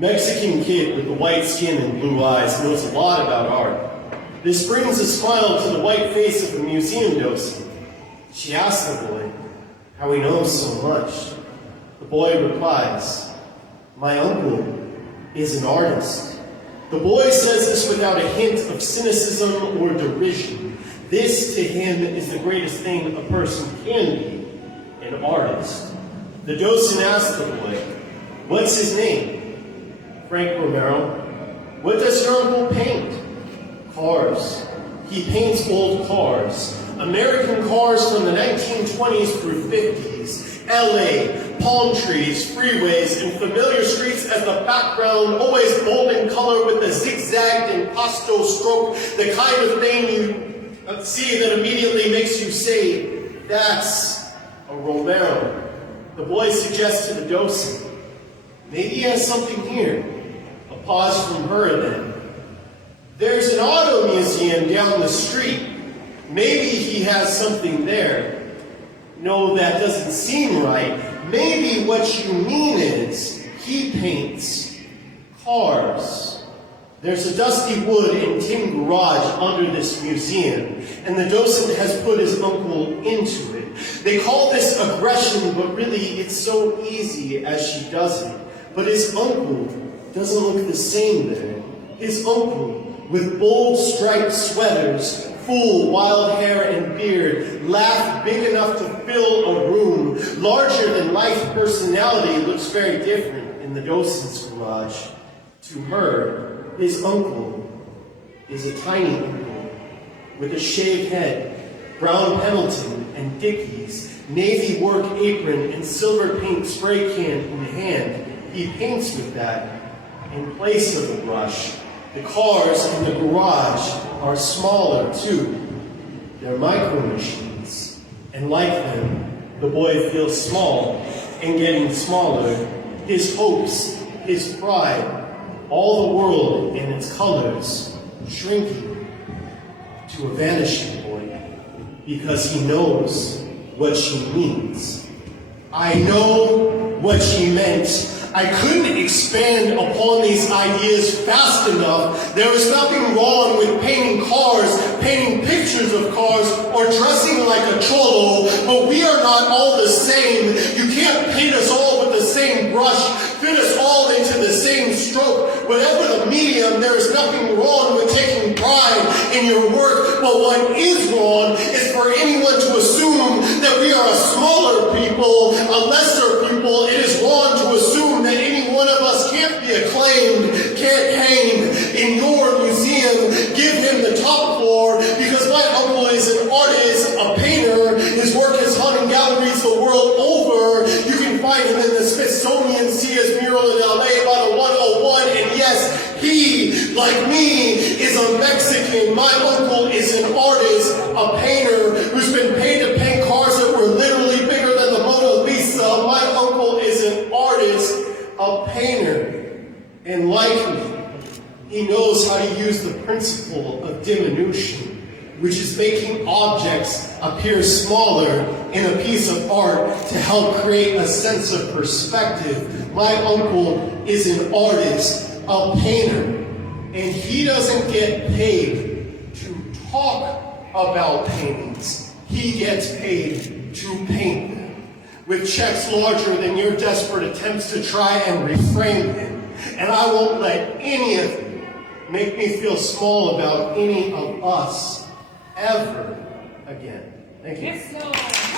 Mexican kid with the white skin and blue eyes knows a lot about art. This brings a smile to the white face of the museum docent. She asks the boy how he knows so much. The boy replies, "My uncle is an artist." The boy says this without a hint of cynicism or derision. This, to him, is the greatest thing a person can be, an artist. The docent asks the boy, "What's his name?" "Frank Romero." "What does your uncle paint?" "Cars. He paints old cars. American cars from the 1920s through 50s. LA, palm trees, freeways, and familiar streets as the background, always bold in color with a zigzagged impasto stroke, the kind of thing you see that immediately makes you say, that's a Romero." The boy suggests to the docent, "Maybe he has something here." A pause from her then. "There's an auto museum down the street. Maybe he has something there." "No, that doesn't seem right. Maybe what you mean is he paints cars." There's a dusty wood and tin garage under this museum, and the docent has put his uncle into it. They call this aggression, but really it's so easy as she does it. But his uncle doesn't look the same there. His uncle, with bold striped sweaters, full wild hair and beard, laugh big enough to fill a room, larger-than-life personality looks very different in the docent's garage. To her, his uncle is a tiny uncle with a shaved head, brown Pendleton and Dickies, navy work apron, and silver paint spray can in hand. He paints with that in place of a brush. The cars in the garage are smaller too. They're micro machines, and like them, the boy feels small and getting smaller. His hopes, his pride, all the world and its colors shrinking to a vanishing point, because he knows what she means. I know what she meant. I couldn't expand upon these ideas fast enough. There is nothing wrong with painting cars, painting pictures of cars, or dressing like a cholo, but we are not all the same. You can't paint us all with the same brush, fit us all into the same stroke. Whatever the medium, there is nothing wrong with taking pride in your work, but what is wrong is for anyone to assume that we are a smaller people, a lesser people. It is wrong to assume that any one of us can't be acclaimed, can't hang in your museum. Give him the top floor, because my uncle is an artist, a painter. His work has hung in galleries the world over. You can find him in the Smithsonian Sears mural in LA by the 101. And yes, he, like me, is a Mexican. My uncle is an artist, a painter, who's been paid to paint cars that were literally bigger than the Mona Lisa. My uncle is an artist, a painter, and like me, he knows how to use the principle of diminution, which is making objects appear smaller in a piece of art to help create a sense of perspective. My uncle is an artist, a painter, and he doesn't get paid to talk about paintings. He gets paid to paint them, with checks larger than your desperate attempts to try and reframe him. And I won't let any of you make me feel small about any of us ever again. Thank you. Yes, Lord.